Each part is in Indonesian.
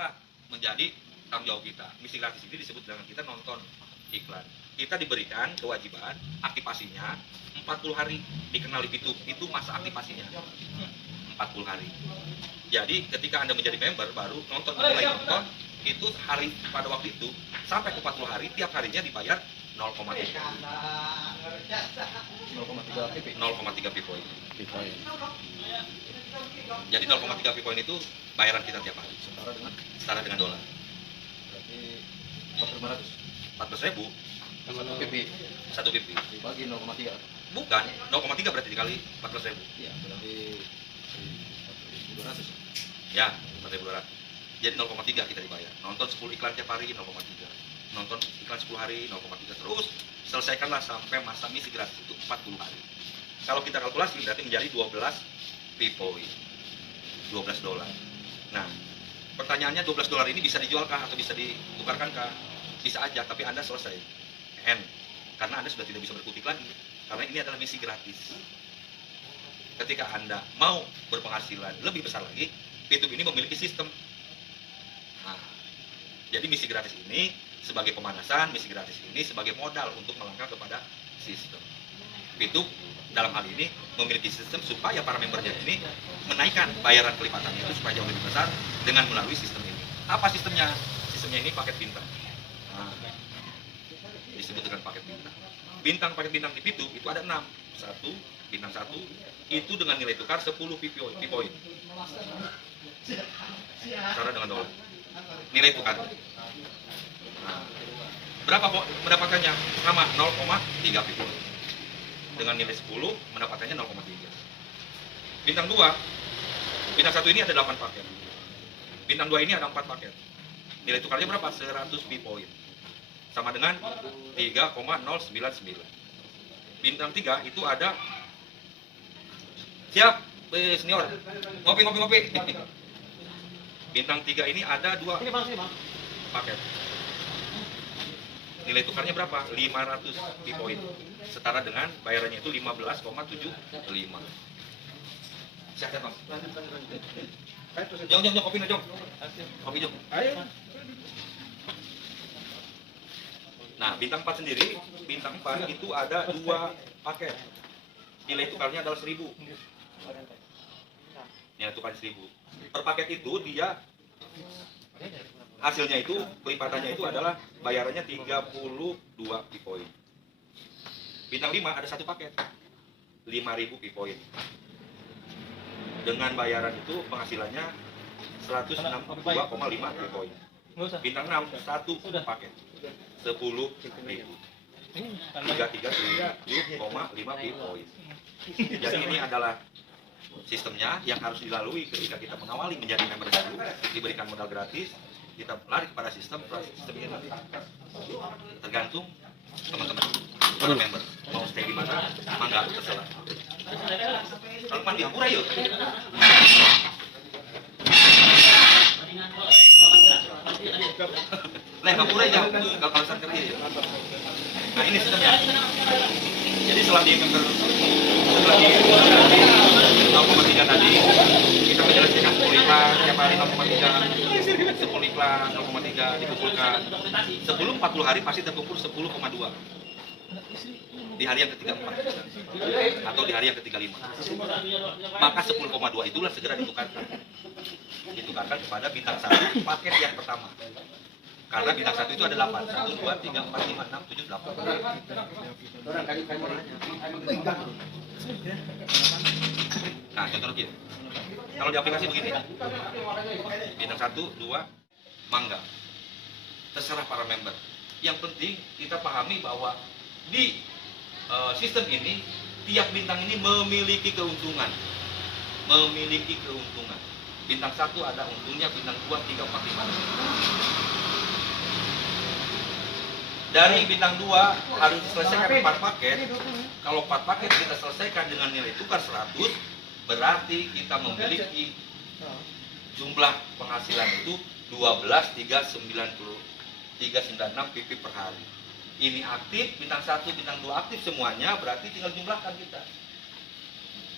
inilah menjadi tanggung jawab kita. Misi gratis ini disebut dengan kita nonton iklan. Kita diberikan kewajiban aktivasinya 40 hari dikenali itu masa aktivasinya 40 hari. Jadi ketika Anda menjadi member baru mulai nonton itu hari pada waktu itu sampai ke 40 hari tiap harinya dibayar 0,3 pi point. Jadi 0,3 pi point itu bayaran kita tiap hari. Setara dengan dolar. Berarti 14.000 1 pp. 1 pp. Dibagi 0,3. Bukan, 0,3 berarti dikali 14.000. Iya, berarti 1.200. Ya, 4.200. Jadi 0,3 kita dibayar. Nonton 10 iklan tiap hari 0,3. Nonton iklan 10 hari 0,3 terus. Selesaikanlah sampai masa misi gratis itu 40 hari. Kalau kita kalkulasi berarti menjadi 12 pi point. 12 dolar. Nah, pertanyaannya 12 dolar ini bisa dijualkah atau bisa ditukarkankah? Bisa aja, tapi Anda selesai. Karena Anda sudah tidak bisa berkutik lagi. Karena ini adalah misi gratis. Ketika Anda mau berpenghasilan lebih besar lagi, P2P ini memiliki sistem. Nah, jadi misi gratis ini sebagai pemanasan, misi gratis ini sebagai modal untuk melangkah kepada sistem. P2 dalam hal ini memiliki sistem supaya para membernya ini menaikkan bayaran kelipatannya itu supaya jauh lebih besar dengan melalui sistem ini. Apa sistemnya? Sistemnya ini paket bintang. Nah, disebut dengan paket bintang. Paket bintang di P2 itu ada 6. Bintang 1 itu dengan nilai tukar 10 pi point. Cara dengan dolar. Nilai tukar. Nah, berapa mendapatkannya? Sama 0,3 pi point. Dengan nilai 10 mendapatkannya 0,3. Bintang 2. Bintang 1 ini ada 8 paket. Bintang 2 ini ada 4 paket. Nilai tukarnya berapa? 100 pi point. Sama dengan 3,099. Bintang 3 itu ada siap senior ngopi. Bintang 3 ini ada 2 paket. Nilai tukarnya berapa? 500 pi point. Setara dengan bayarannya itu 15,75. Siap, Mas. Jom, kopi jom. Kopi jom. Nah, bintang 4 sendiri, bintang 4 itu ada 2 paket. Nilai tukarnya adalah 1.000. Nilai tukar 1.000. Per paket itu dia hasilnya itu, kelipatannya itu adalah bayarannya 32 pi point. Bintang 5 ada 1 paket. 5.000 pi point. Dengan bayaran itu penghasilannya 162,5 pi point. Bintang 6 1 paket. 10.000. 33,5 pi point. Jadi ini adalah sistemnya yang harus dilalui ketika kita mengawali menjadi member baru, diberikan modal gratis, kita lari kepada sistem ini tergantung teman-teman para member mau stay di mana, mangga terserah. Kalau pan dihapura yuk. Leh hapura ya, kalau alasan kerja ya. Nah ini sistemnya. Jadi setelah di member, setelah di 0,3 tadi, kita menyelesaikan 10 iklan, tiap hari 0,3, 10 iklan, 0,3 dikumpulkan. Sebelum 40 hari pasti terkumpul 10,2 di hari yang ke-34 atau di hari yang ke-35. Maka 10,2 itulah segera ditukarkan kepada bintang 1 paket yang pertama. Karena bintang 1 itu ada 8. 1, 2, 3, 4, 5, 6, 7, 8. Nah, contoh lagi. Kalau di aplikasi begini. Bintang 1, 2, mangga. Terserah para member. Yang penting kita pahami bahwa di sistem ini tiap bintang ini memiliki keuntungan. Bintang 1 ada untungnya, bintang 2, 3, 4, 5. Dari bintang 2 harus diselesaikan 4 paket. Kalau 4 paket kita selesaikan dengan nilai tukar 100, berarti kita memiliki jumlah penghasilan itu 12.396 pp per hari. Ini aktif, bintang 1, bintang 2 aktif semuanya, berarti tinggal jumlahkan kita.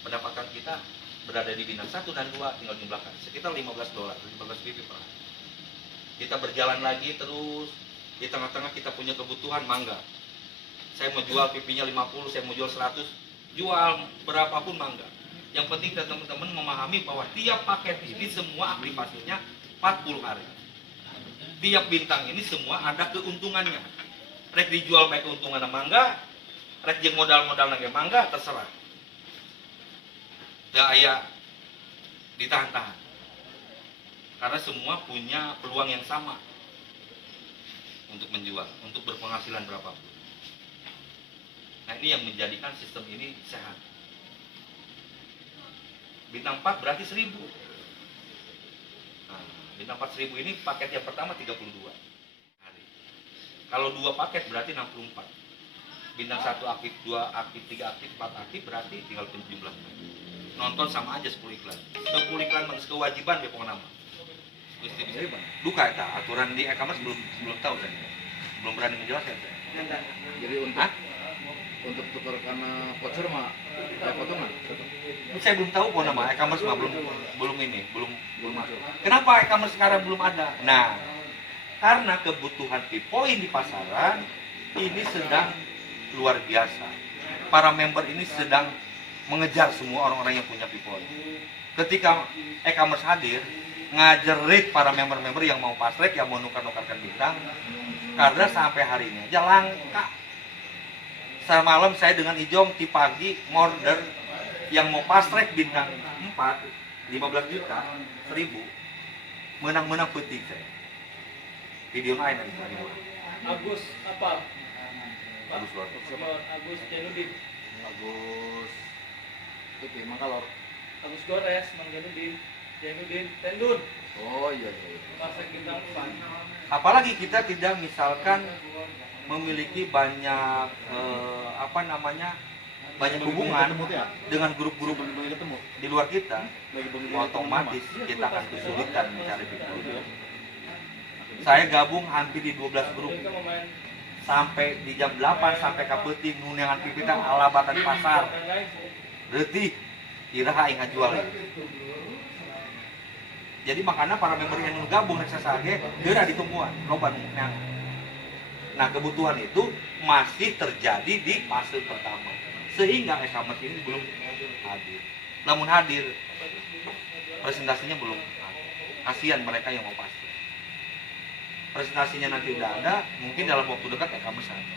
Pendapatan kita berada di bintang 1 dan 2, tinggal jumlahkan. Sekitar $15, 15 pp per hari. Kita berjalan lagi terus, di tengah-tengah kita punya kebutuhan, mangga. Saya mau jual pipinya 50, saya mau jual 100, jual berapapun mangga. Yang penting teman-teman memahami bahwa tiap paket ini semua aktivasinya 40 hari. Tiap bintang ini semua ada keuntungannya. Rek dijual baik keuntungan mangga, rek jeung modal-modal nage mangga, terserah. Daya ditahan-tahan. Karena semua punya peluang yang sama untuk menjual, untuk berpenghasilan berapapun. Nah, ini yang menjadikan sistem ini sehat. Bintang 4 berarti 1000. Nah, bintang 4 1000 ini paket yang pertama 32 hari. Kalau 2 paket berarti 64. Bintang 1 aktif, 2 aktif, 3 aktif, 4 aktif berarti tinggal jumlah. Nonton sama aja 10 iklan. 10 iklan mengis kewajiban ya pokoknya nama. Duka eta aturan di e-commerce belum tahu saya. Belum berani menjelaskan saya. Jadi untuk tukar karena voucher mah kayak potongan. Saya belum tahu kok nama e-commerce mah belum masuk. Kenapa e-commerce sekarang belum ada? Nah, karena kebutuhan Pipoin di pasaran ini sedang luar biasa. Para member ini sedang mengejar semua orang-orang yang punya Pipoin. Ketika e-commerce hadir, ngajerit para member-member yang mau pasrek, yang mau nukar-nukarkan bintang, karena sampai hari ini aja langka. Semalam saya dengan Ijom di pagi order yang mau pasrek bintang 4 15 juta 1000 menang-menang putih saya. Video lain lagi Agus apa? Agus luar. Agus Janudin. Agus itu Mangkalor. Agus Gores, Mang Janudin, Tendun. Oh iya. Pasek bintang 4. Apalagi kita tidak misalkan memiliki banyak banyak hubungan dengan grup-grup di luar kita, otomatis kita akan kesulitan mencari Pipoin. Saya gabung hampir di 12 grup sampai di jam 8 sampai kapeting nunangan pipita alabatan pasar retih iraha ingat jual. Jadi makanya para member yang gabung reksa sage geura ditungguan loba nang. Nah, kebutuhan itu masih terjadi di fase pertama. Sehingga e-commerce ini belum hadir. Namun hadir, presentasinya belum ada. Kasihan mereka yang mau pasti. Presentasinya nanti udah ada, mungkin dalam waktu dekat e-commerce ada.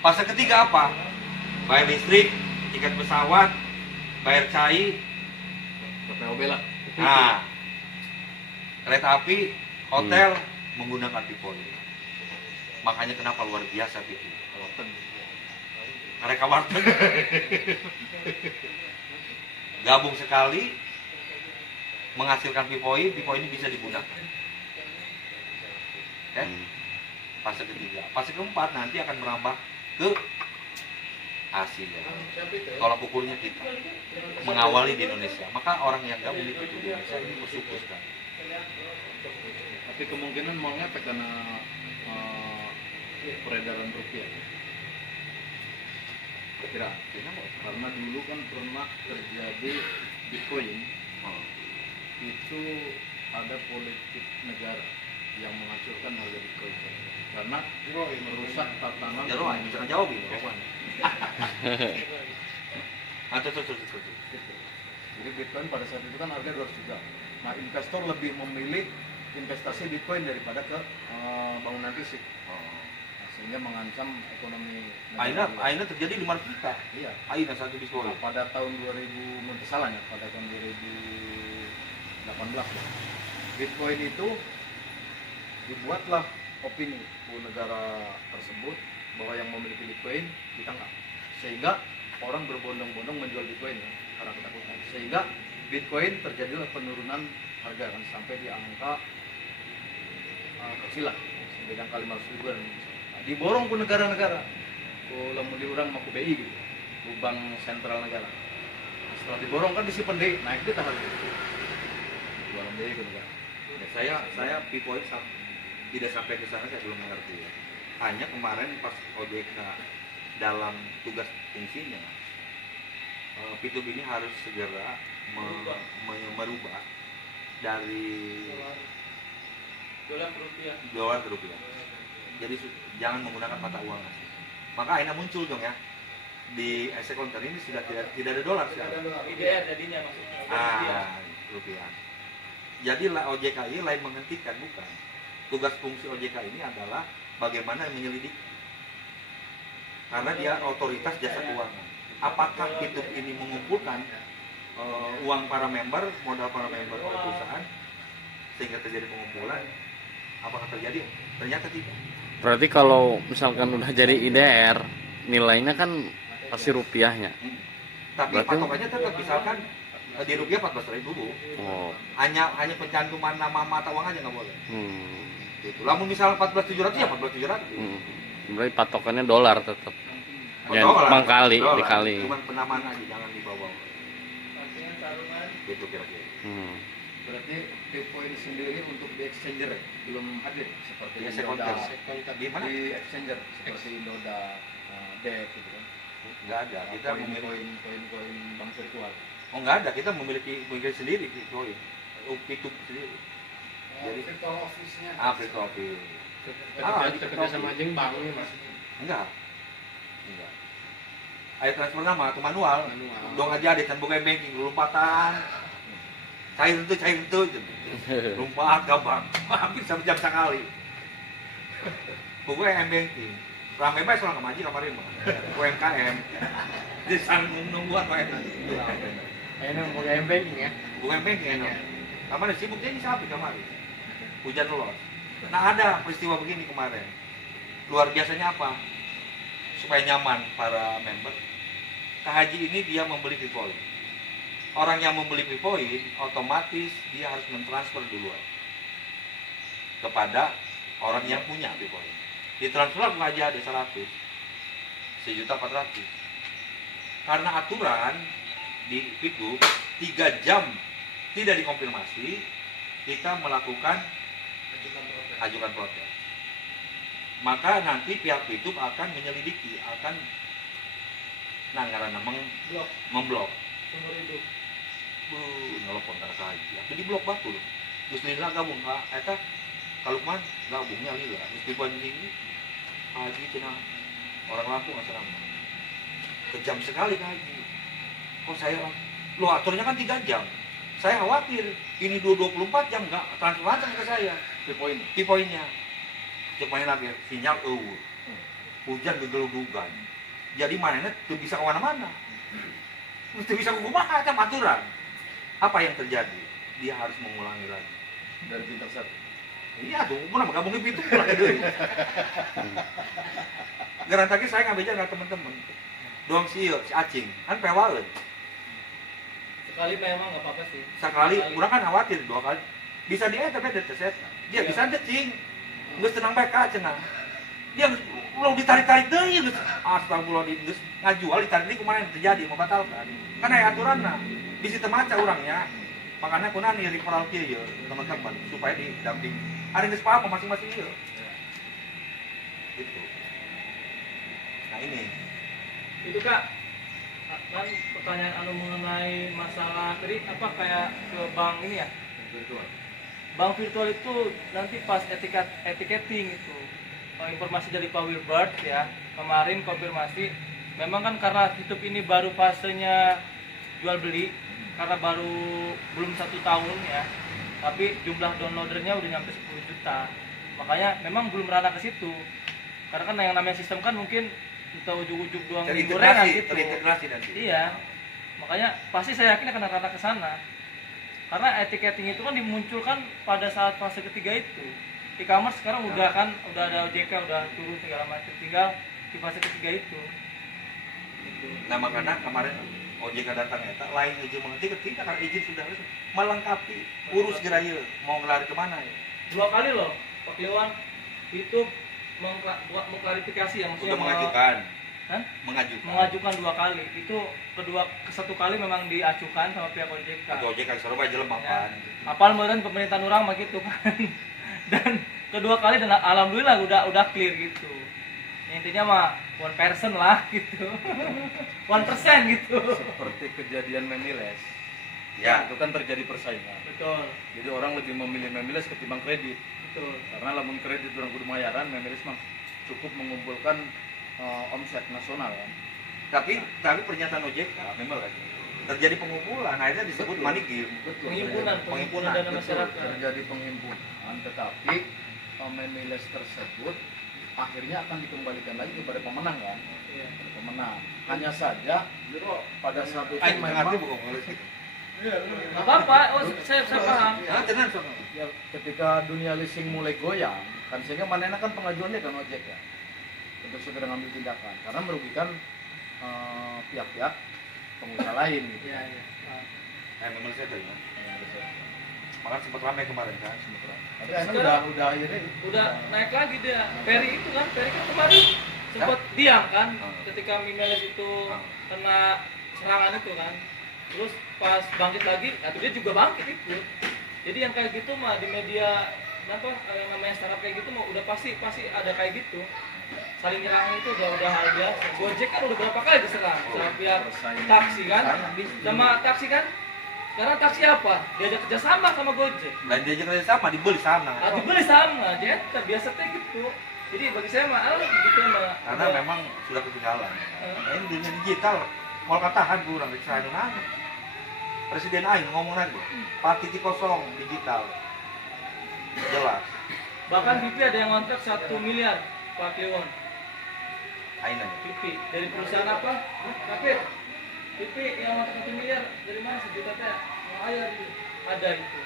Fase ketiga apa? Bayar listrik, tiket pesawat, bayar cai, PPOB lah. nah, kereta api, hotel, menggunakan Pipoin. Makanya kenapa luar biasa gitu. Mereka warteg. Gabung sekali menghasilkan Pipoin ini bisa digunakan. Oke? Fase ketiga. Fase keempat nanti akan merambah ke Asia. Tolak ukurnya kita mengawali di Indonesia. Maka orang yang gabung di Indonesia ini bersyukur sekali. Tapi kemungkinan mau ngefek karena peredaran rupiah. Kira karena dulu kan pernah terjadi Bitcoin itu ada politik negara yang menghancurkan harga Bitcoin karena merusak tatanan. Jaro bisa jawab ini. Tuh. Jadi Bitcoin pada saat itu kan harga 200 juta. Nah, investor lebih memilih investasi Bitcoin daripada ke bangunan fisik. Sehingga mengancam ekonomi negara. Aina terjadi 500 juta. Iya. Aina satu Bitcoin. Nah, pada tahun 2000 mungkin salah ya, pada tahun 2018 ya. Bitcoin itu dibuatlah opini negara tersebut bahwa yang memiliki Bitcoin ditangkap. Sehingga orang berbondong-bondong menjual Bitcoin ya, karena ketakutan. Sehingga Bitcoin terjadilah penurunan harga kan sampai di angka kecil lah, sampai di angka 500.000-an. Diborong ke negara-negara, lamun diurang sama BI gitu, ke bank sentral negara. Nah, setelah diborong kan disimpan deh, naik deh harga. Jualan deh ke negara. Ya, saya Pipoin tidak sampai ke sana, saya belum mengerti ya. Hanya kemarin pas OJK dalam tugas fungsinya, P2B ini harus segera merubah dari dolar ke rupiah. dolar ke rupiah. Jadi jangan menggunakan mata uang asing. Maka akhirnya muncul dong ya, di asset counter ini sudah tidak ada dolar sekarang. IDR jadinya maksudnya. Rupiah. Rupiah. Jadi OJK ini lain menghentikan, bukan. Tugas fungsi OJK ini adalah bagaimana menyelidiki. Karena dia otoritas jasa keuangan. Apakah Fitup ini mengumpulkan uang para member, modal para member oleh perusahaan sehingga terjadi pengumpulan? Apakah terjadi? Ternyata tidak. Berarti kalau misalkan udah jadi IDR, nilainya kan pasti rupiahnya. Tapi Berarti- patokannya tetap misalkan di rupiah 14.000 Bu. Oh. Hanya pencantuman nama mata uang aja nggak boleh. Gitu. Lamun misalnya 14.700 ya 14.700. Berarti patokannya dolar tetap. Ya, Dolar, mengkali, dolar. dikali. Cuman penamaan aja, jangan dibawa. Artinya sarungan. Gitu kira-kira. Berarti Bitcoin sendiri untuk di exchanger ya? Belum hadir seperti Di Indoda, exchanger. Di mana? di exchanger seperti Indoda, DEX gitu kan. Nggak ada. Kita memiliki. koin bank virtual. Oh nggak ada. Kita memiliki sendiri Bitcoin. Fitup sendiri. Jadi virtual office-nya. Fitup office. Kerja sama aja bank nih mas. Enggak. Ayo transfer nama atau manual. Dong aja ada can buka banking lompatan. Cair itu. Lompat gampang. Hampir 1 jam sekali. Pokoknya banking. Ramai banget soal kemaji kemarin mah. UMKM. Jadi sanggup nungguan Pak. Ini mau banking ya. Bukan banking enak. Kemarin sibuk jadi sapi kemarin. Hujan los. Nah ada peristiwa begini kemarin. Luar biasanya apa? Supaya nyaman para member, KHJ ini dia membeli Bitcoin. Orang yang membeli Bitcoin otomatis dia harus mentransfer duluan kepada orang yang punya Bitcoin. Ditransfer aja ada 100, 1.400.000. Karena aturan di Fitup 3 jam tidak dikonfirmasi, kita melakukan ajukan protes. Maka nanti pihak Fitup akan menyelidiki, akan memblok. Seumur hidup. Nelpon karena kaji. Aku di blok batul. Terus lila gabung eta kalau man gabungnya lila. Terus dibanding haji cina orang Lampung asal nama. Kejam sekali kaji. Kok saya lo aturnya kan 3 jam. Saya khawatir ini 24 jam nggak transfer langsung ke saya. Bitcoinnya. Cek lagi sinyal hujan gegeludugan. Jadi manehna tuh bisa kemana-mana. Mesti bisa kumaha macam aturan. Apa yang terjadi? Dia harus mengulangi lagi Dari bintang 1. iya tuh, mau gabung itu pulang ke deui. Garantake saya ngabeja dengan teman-teman. Doang si Acing, kan pewaeun. Sekali memang nggak apa-apa sih. Sekali, urang kan khawatir 2 kali. Bisa dieta beda set. Dia bisa cing. Geus tenang bae ka cenah. Dia ulah ditarik-tarik deui geus. Astagfirullahaladzim, geus ngajual ditarik deui kumaha yang terjadi membatalkan. Kan aya aturanna. Bisi teu maca urangnya. Makanya kuna nih referral kieu ya, teman-teman supaya didampingi. Ada geus paham masing-masing ieu. Gitu. Nah ini. Itu Kak, kan pertanyaan anu mengenai masalah tadi apa kayak ke bank ini ya? Virtual. Bank virtual itu nanti pas etiketing itu informasi dari Pak Wilbert ya kemarin konfirmasi memang kan karena Fitup ini baru fasenya jual beli karena baru belum 1 tahun ya tapi jumlah downloadernya udah nyampe 10 juta makanya memang belum merana ke situ karena kan yang namanya sistem kan mungkin kita ujuk-ujuk doang gorengan gitu Terintegrasi nanti. iya makanya pasti saya yakin akan rata ke sana karena etiketing itu kan dimunculkan pada saat fase ketiga itu e-commerce sekarang udah kan udah ada OJK udah turun segala macam tinggal di fase ketiga itu gitu. Nah makanya kemarin OJK datang eta lain izin mengerti ketika karena izin sudah resmi melengkapi urus geraya mau ngelari kemana ya 2 kali loh Pak Iwan itu mengklarifikasi ya maksudnya untuk mengajukan Hah? mengajukan 2 kali itu ke 1 kali memang diajukan sama pihak OJK atau OJK Surabaya jelem ya. apaan Apal meureun pemerintahan orang mah gitu kan dan kedua kali dan alhamdulillah udah clear gitu intinya mah 1% lah gitu 1% gitu Seperti kejadian Maniles. Ya. itu kan terjadi persaingan. Betul, Jadi orang lebih memilih memeles ketimbang kredit. betul. Karena lamun kredit orang kudu bayaran, memeles mah cukup mengumpulkan omset nasional kan. Tapi pernyataan OJK memang lagi terjadi pengumpulan, akhirnya disebut Betul. money game. Betul. Penghimpunan dana Betul, masyarakat. terjadi penghimpunan, tetapi memeles tersebut akhirnya akan dikembalikan lagi kepada pemenang kan. Iya. Kepada pemenang. Hanya saja pada saat itu Aing mengerti memang bukan ngeles. Nggak apa-apa, oh saya paham. Ah, tenang sono. ya, ketika dunia leasing mulai goyang kan, sehingga manena kan pengajuannya kan ojek ya untuk segera ngambil tindakan karena merugikan pihak-pihak pengusaha lain gitu. Iya, iya. Memang saya tahu. Makan sempat ramai kemarin kan. Tapi akhirnya Sekarang udah akhirnya udah naik lagi dia. Ferry itu kan, Ferry kan kemarin sempat diam kan ketika Mimeles itu kena serangan itu kan. Terus pas bangkit lagi, atau dia juga bangkit itu. Jadi yang kayak gitu mah di media yang namanya startup kayak gitu mah udah pasti ada kayak gitu. Saling nyerang itu udah hal biasa. Gojek kan udah berapa kali diserang sama pihak taksi kan, sama taksi kan. Sekarang taksi apa? Diajak kerjasama sama Gojek. Dan dia juga sama dibeli sana. Dibeli sama, jadi biasa kayak gitu. Jadi bagi saya mah gitu mah. Karena memang sudah ketinggalan. Ini dunia digital, mau katakan kurang di sana mana? Presiden Aing ngomong lagi, 4.0 digital, jelas. Bahkan BP ada yang kontrak 1 miliar Pak Kliwon. Aing aja. BP dari perusahaan apa? Kapit. BP yang kontrak 1 miliar dari mana? Sejuta teh. Ada itu.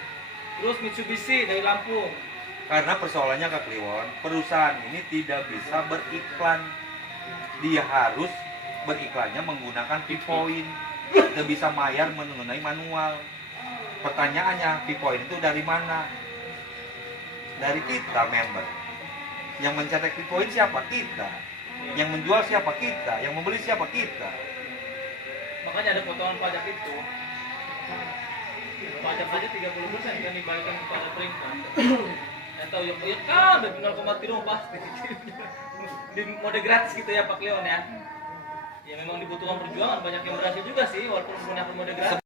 Terus Mitsubishi dari Lampung. Karena persoalannya Kak Kliwon, perusahaan ini tidak bisa beriklan. Dia harus beriklannya menggunakan P-Point. Tidak bisa bayar mengenai manual. Pertanyaannya, P-Point itu dari mana? Dari kita member. Yang mencetak P-Point siapa? Kita. Yang menjual siapa? Kita. Yang membeli siapa? Kita. Makanya ada potongan pajak itu. Pajak aja 30% kan dibayarkan kepada peringkat. Atau ya kan ada 0,3 pasti. Di mode gratis gitu ya Pak Leon ya. Ya memang dibutuhkan perjuangan, banyak yang berhasil juga sih walaupun menggunakan mode gratis.